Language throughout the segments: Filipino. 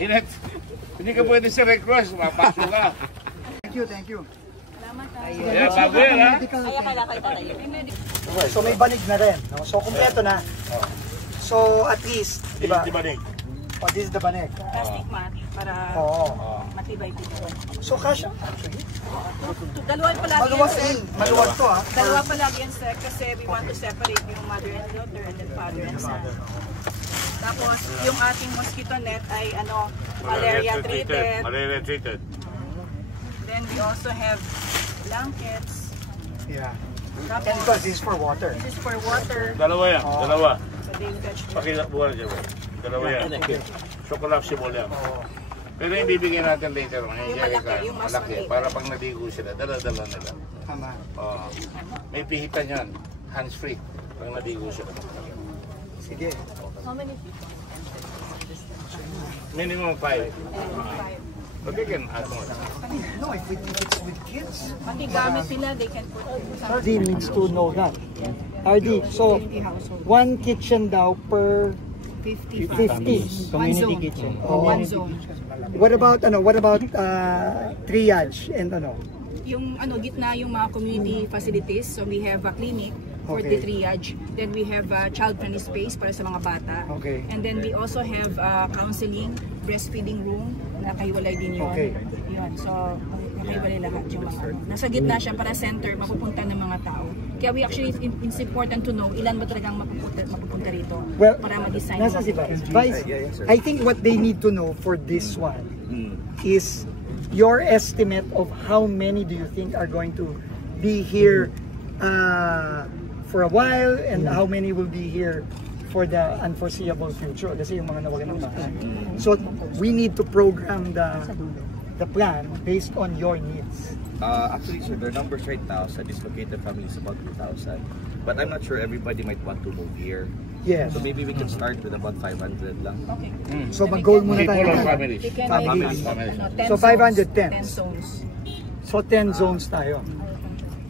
Init. Hindi ka pwede sa Red Cross, mapasok ka. Thank you, thank you. Salamat tayo. Ayan, bago yan ha. Kaya kalakay tayo. Okay, so may banig na rin. No? So, kumpleto na. So, at least, di ba? Di banig. Oh, this is the banig. Plastic mat para matibay-tibay. So, kasha. Actually, Dalawa pa lagi maluwag yan, din. sir. Maluwag to, ha? Dalawa pa lagi yan, sir, kasi we want to separate yung mother and daughter and then father and son. Tapos, yung ating mosquito net ay malaria treated. Malaria treated. Then we also have blankets. Yeah. Tapos, And because this is for water. this is for water. Dalawa yan, dalawa. So they will catch them. Pakilak buwan dyan. Dalawa yan. So collapsible yan. Pero yung bibigyan natin later, Yung mas malaki. maliit. Para pag naligo sila, dala-dala nila. Tama. May pihitan yan, hands-free. Pag naligo sila. Sige. How many people? Minimum 5. But they can add more. No, if it's with kids. Pati gamit nila, they can put RD needs to know that. RD, so, one kitchen daw per 50. Community kitchen. One zone. What about triage and Yung gitna yung mga community facilities. So we have a clinic for the triage. Then we have a child-friendly space para sa mga bata. Okay. And then we also have counseling, breastfeeding room, nakahiwalay din yun. Okay. Yun. So nakahiwalay lahat yung mga nasa gitna siya para center, mapupunta ng mga tao. Kaya we actually, it's important to know ilan ba talagang mapupunta rito para ma-design. Nasa si Vice, I think what they need to know for this one is your estimate of how many do you think are going to be here for a while and how many will be here for the unforeseeable future kasi yung mga nawagan ng bahay. So we need to program the plan based on your needs. Actually, sir, their numbers right now sa dislocated families about 2,000. But I'm not sure everybody might want to move here. Yes. So maybe we can start with about 500 lang. Okay. So mag-goal muna tayo. People or families? We can Families. make So 500 10 tents. zones. So 10 zones tayo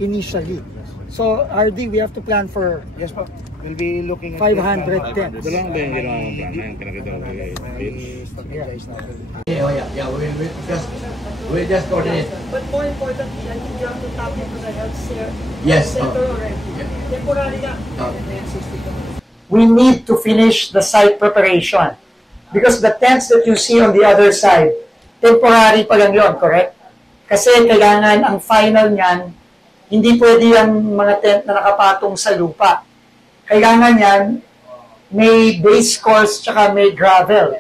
initially. So RD, we have to plan for Yes po. We'll be looking at 500 tents. Dalawang ba yung ginawa ng plan na yung pinakita ko? strategize natin. Yeah, we just coordinate. But more importantly, I think you have to tap into the health Yes. center already. Temporary nga. We need to finish the site preparation because the tents that you see on the other side, temporary pa lang yun, correct? Kasi kailangan ang final niyan, hindi pwede yung mga tent na nakapatong sa lupa. Kailangan yan, may base course tsaka may gravel.